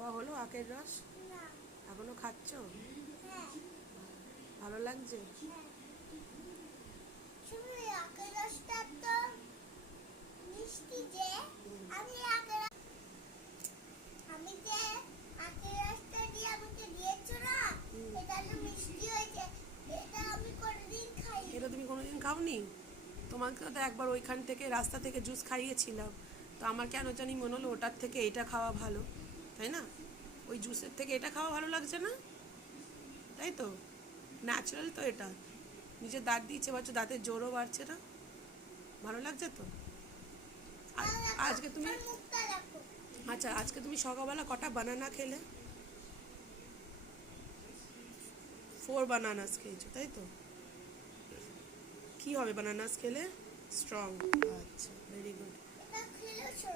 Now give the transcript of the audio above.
খাওয়া হলো আখের রস? না। এখনো খাচ্ছ? হ্যাঁ। ভালো লাগছে? হ্যাঁ। শুধু এই আখের রসটা তো মিষ্টি যে আমি আমি যে আখের রসটা দিয়ে আমাকে দিয়েছো না, এটা তো মিষ্টি হয়েছে। এটা আমি কোনোদিন খাই। এটা তুমি কোনোদিন খাওনি? তোমাকে তো একবার ওইখান থেকে রাস্তা থেকে জুস খাইয়েছিলাম, তো আমার কেন জানি মনে হলো ওটার থেকে এটা খাওয়া ভালো, তাই না? ওই জুসের থেকে এটা খাওয়া ভালো লাগছে না? তাই তো, ন্যাচারাল তো এটা। নিজের দাঁত দিয়েছে বাচ্চা, দাঁতের জোরও বাড়ছে না, ভালো লাগছে তো। আজকে তুমি, মুখটা দেখো। আচ্ছা আজকে তুমি সকালবেলা কটা বানানা খেলে? 4 বানানাস খেয়েছো, তাই তো? কি হবে বানানাস খেলে? স্ট্রং। আচ্ছা, ভেরি গুড। এটা খেলেছো?